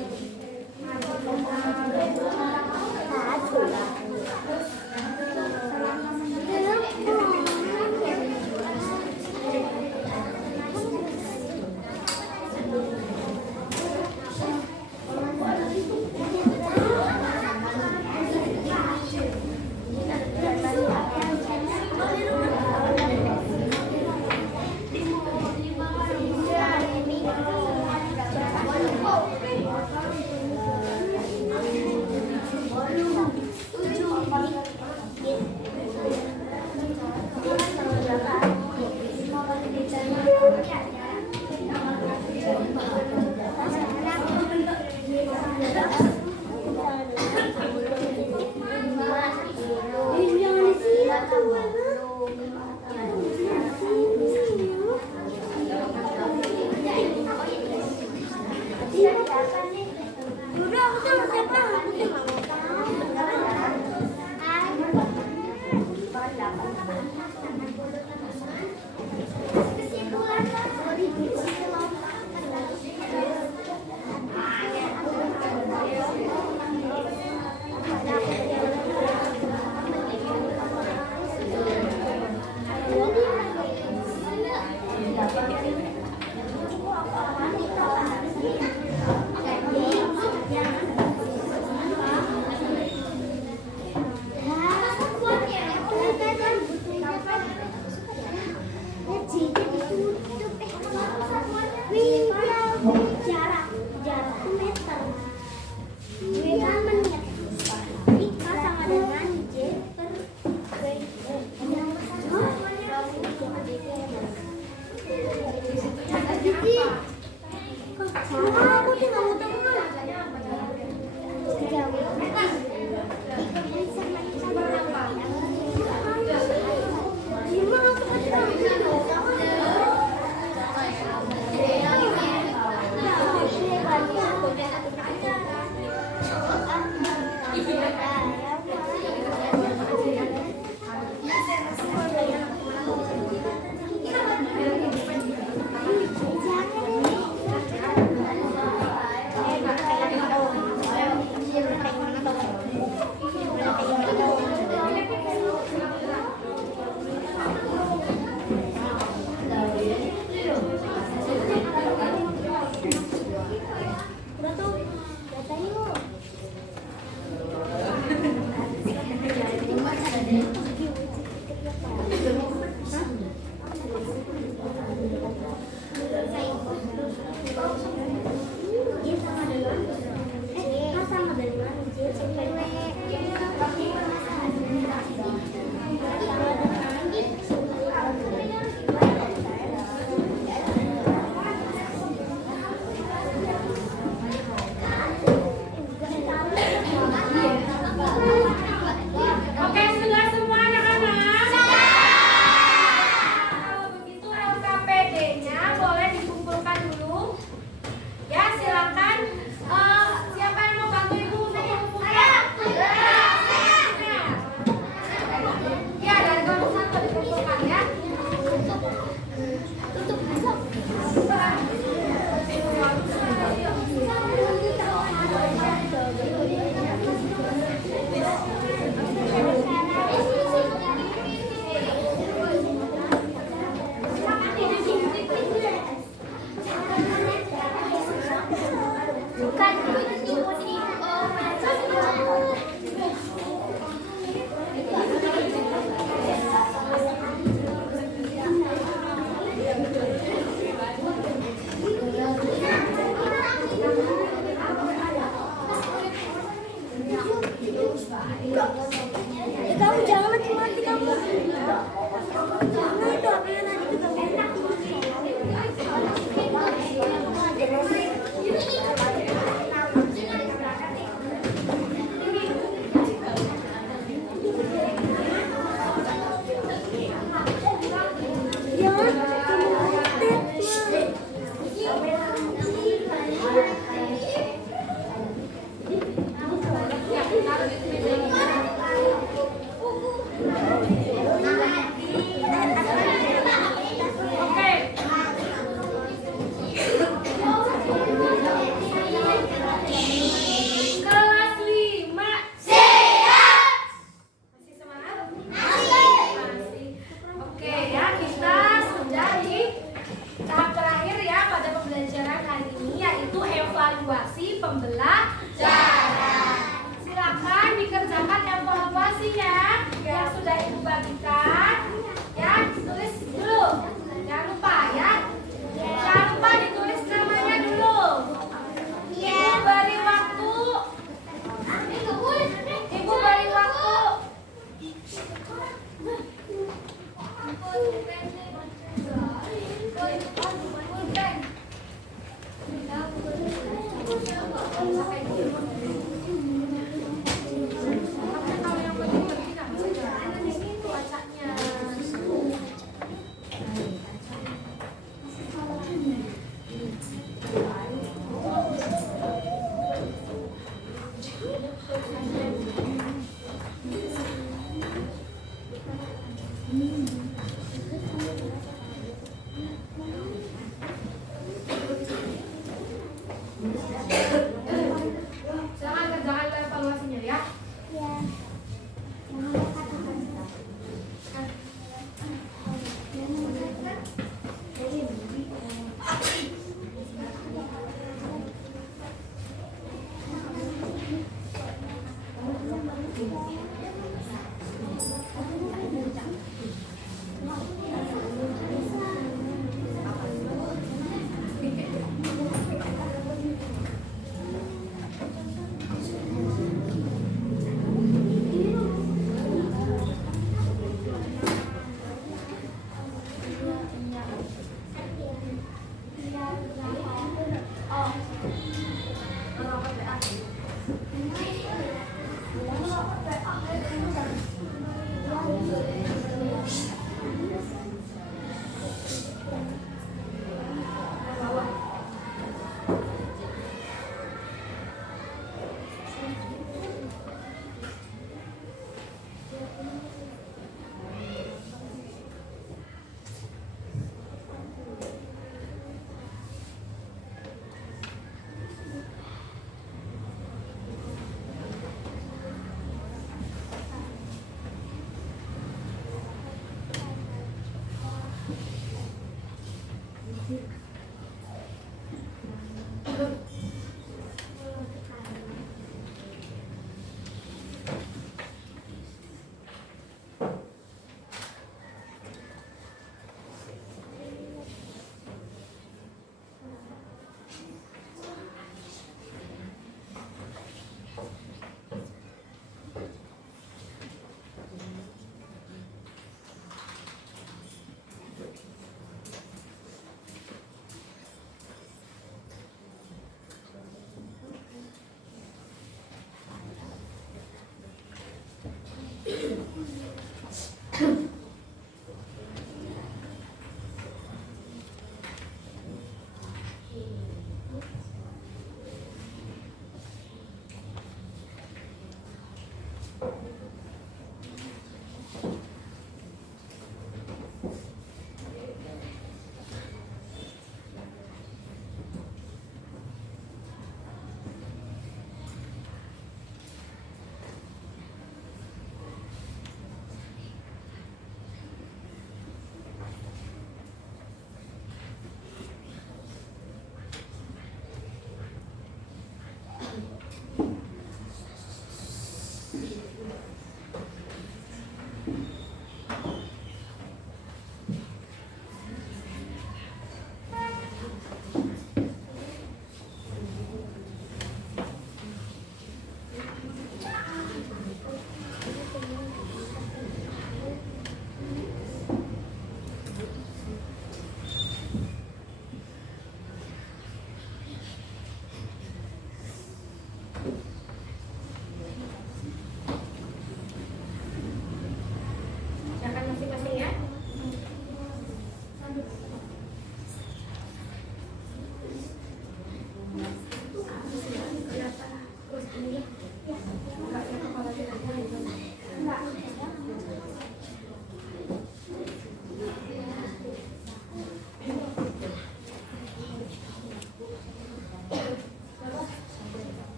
pembelajaran. Silakan dikerjakan evaluasinya yang sudah Ibu bagikan. Ya, tulis dulu. Jangan lupa ya. Jangan lupa ditulis namanya dulu. Ibu beri waktu. Ibu beri waktu. Kalau yang penting tidak saja cuacanya. Silakan kerjakan evaluasinya ya.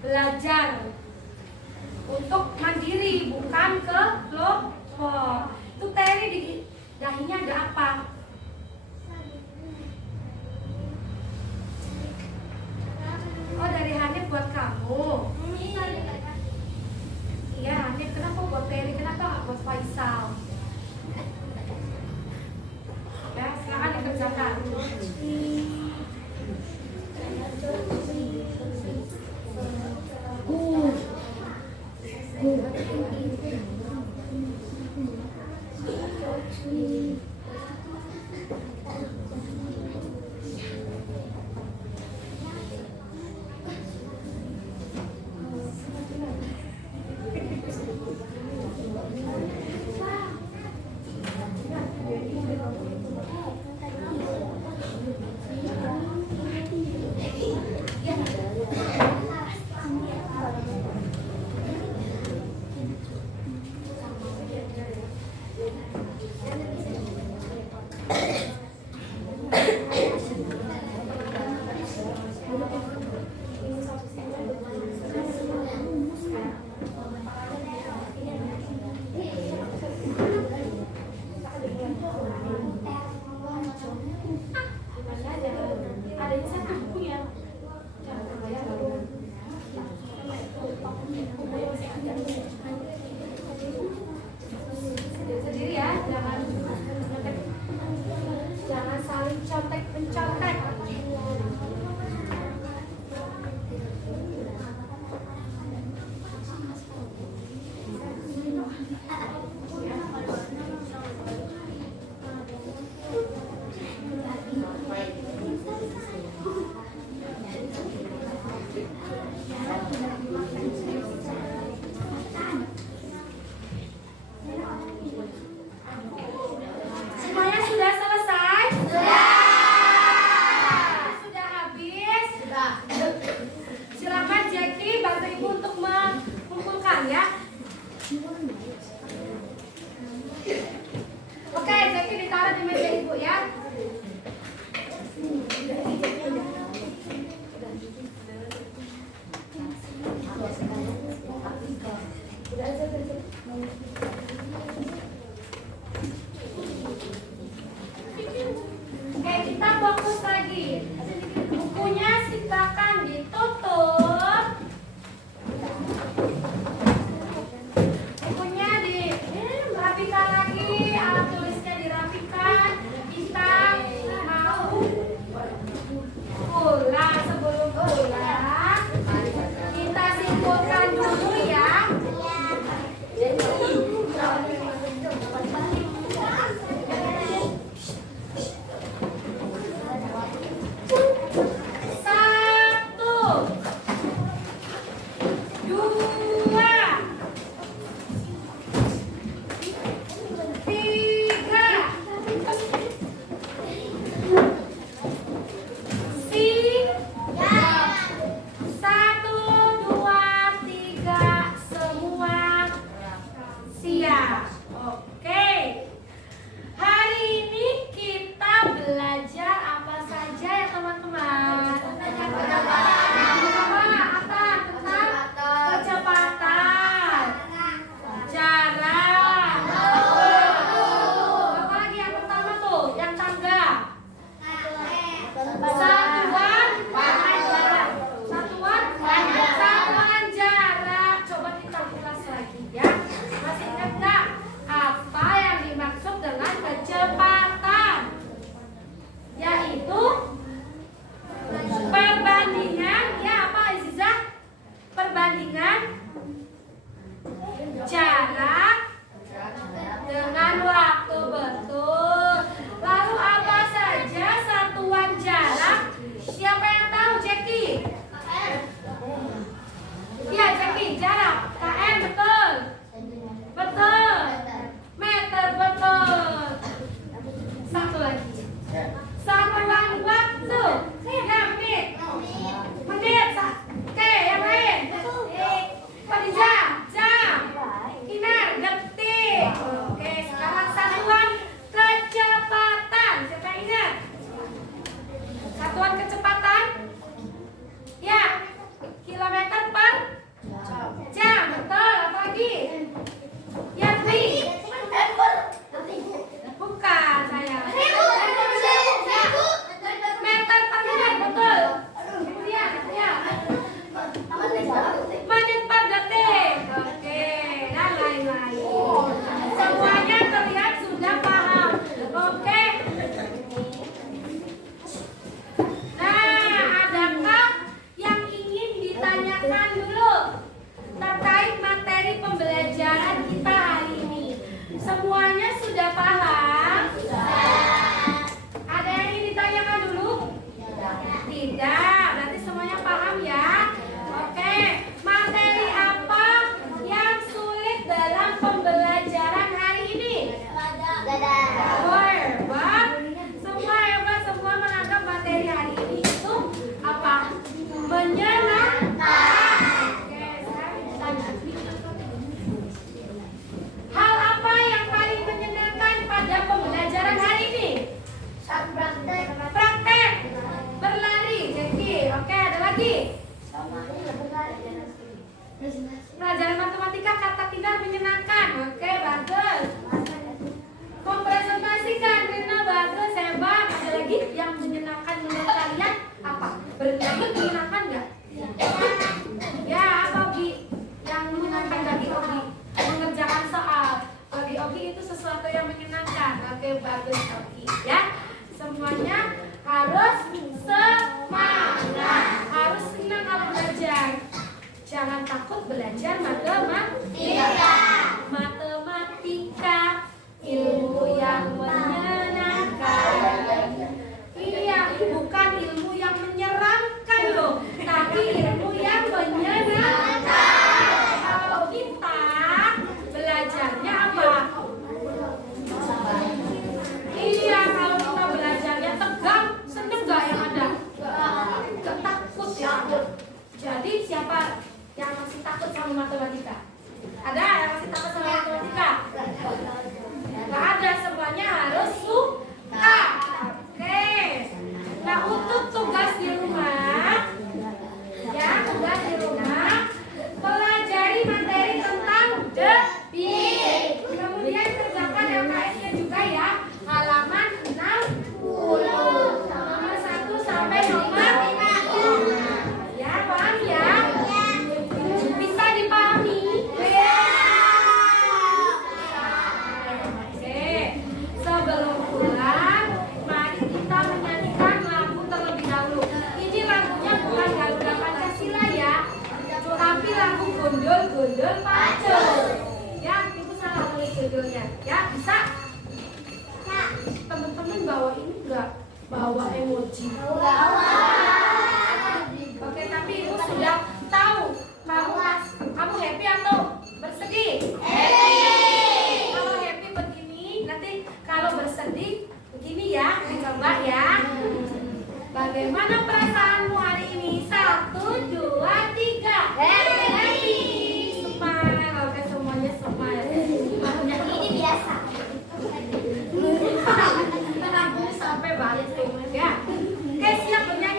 belajar untuk mandiri, bukan ke kelompok. Itu Terry di dahinya ada apa? Oh, dari Hanif buat kamu. Iya, Hanif, kenapa buat Terry? Kenapa nggak buat Faisal? Ya, silakan dikerjakan. Sendiri ya, jangan saling contek-mencontek. Semuanya sudah selesai? Sudah habis? Silakan Jackie bantu ibu untuk mengumpulkan ya. Oke, Jackie ditaruh di meja ibu ya. perkenalkan dulu terkait materi pembelajaran kita hari ini. Semuanya sudah paham? Ada yang ingin ditanyakan dulu? Tidak, berarti semuanya paham ya? Oke, materi apa yang sulit dalam pembelajaran hari ini? Semua hebat, semua menganggap materi hari ini itu apa? Menyenangkan. Oke, sekarang ditanya. Hal apa yang paling menyenangkan pada pembelajaran hari ini? Praktek. Berlari. Jadi, oke, ada lagi. Pelajaran matematika kata tidak menyenangkan. Oke, bagus. Mempresentasikan, Rina, bagus, hebat. Ada lagi yang menyenangkan menurut kalian apa? Berlari menyenangkan nggak? Ya, apa Ogi? Yang menyenangkan bagi Ogi? Mengerjakan soal. Bagi Ogi itu sesuatu yang menyenangkan. Oke, bagus Ogi. Ya, semuanya harus semangat. Harus senang kalau belajar. Jangan takut belajar matematika, ilmu yang menyenangkan. Iya, bukan ilmu yang menyeramkan loh, tapi ilmu yang menyenangkan. Kalau kita belajarnya apa? Iya, kalau kita belajarnya tegang, seneng gak yang ada? Gak takut ya. Jadi siapa yang masih takut sama matematika? Ada yang masih takut sama matematika? Gak ada, semuanya harus suka. Oke. Nah, untuk tugas di rumah, ya, tugas di rumah, pelajari materi tentang detik. Kemudian kerjakan LKS-nya juga ya, halaman 60. Nomor 1 sampai nomor 5. Ya, paham ya? Bisa dipahami? Oke. Sebelum pulang, mari kita menyanyikan lagu terlebih dahulu. Ini lagunya bukan Garuda Pancasila ya, tapi lagu Gondol-Gondol Pacul. Ya, ibu salah tulis judulnya. Ya, bisa? Nah, teman-teman bawa ini enggak? Bawa emoji. Oke, tapi ibu sudah tahu kamu happy atau bersedih? Happy. Kalau happy begini, nanti kalau bersedih begini ya, dicoba ya. Bagaimana perasaanmu hari ini? 1, 2, 3. Happy. Smile. Oke, semuanya smile. Ini biasa. Sampai balik ya. Oke, siap bernyanyi.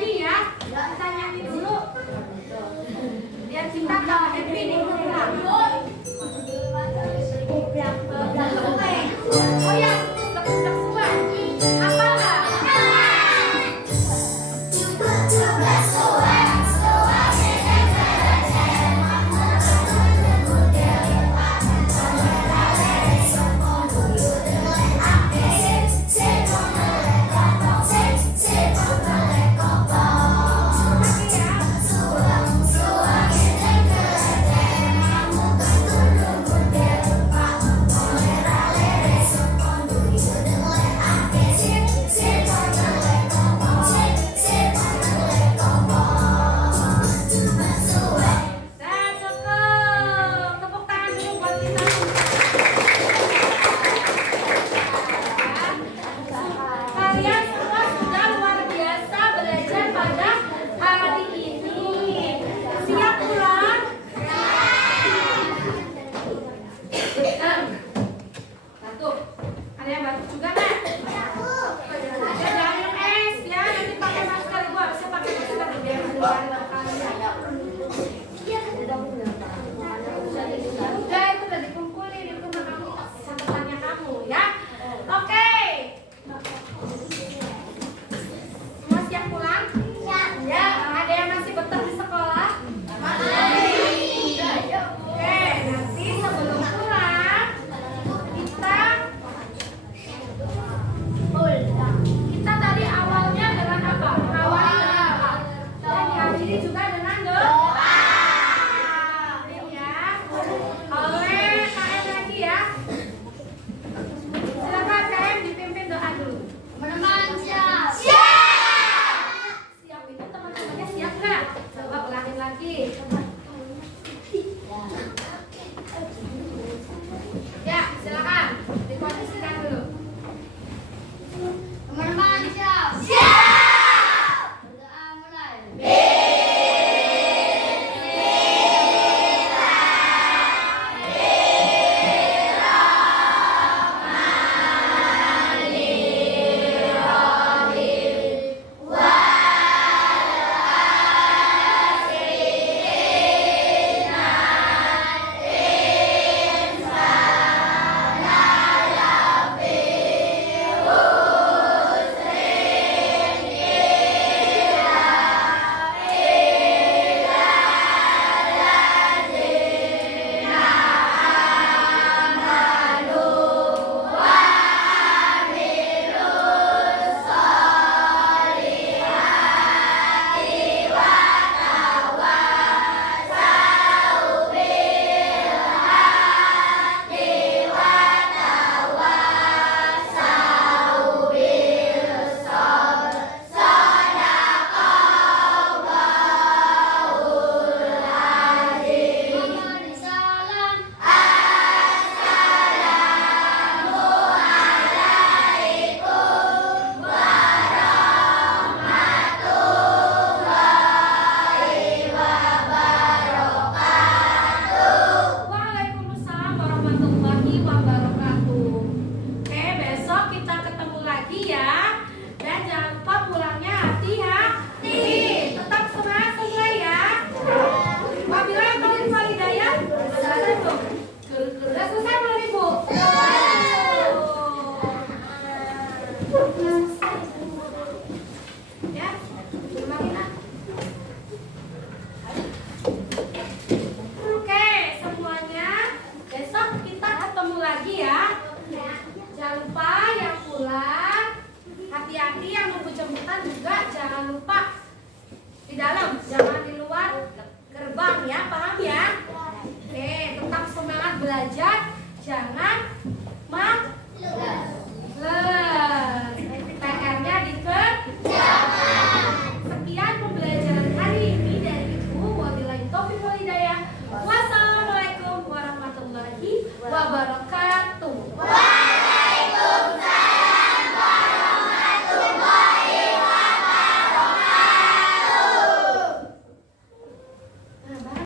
belajar, jangan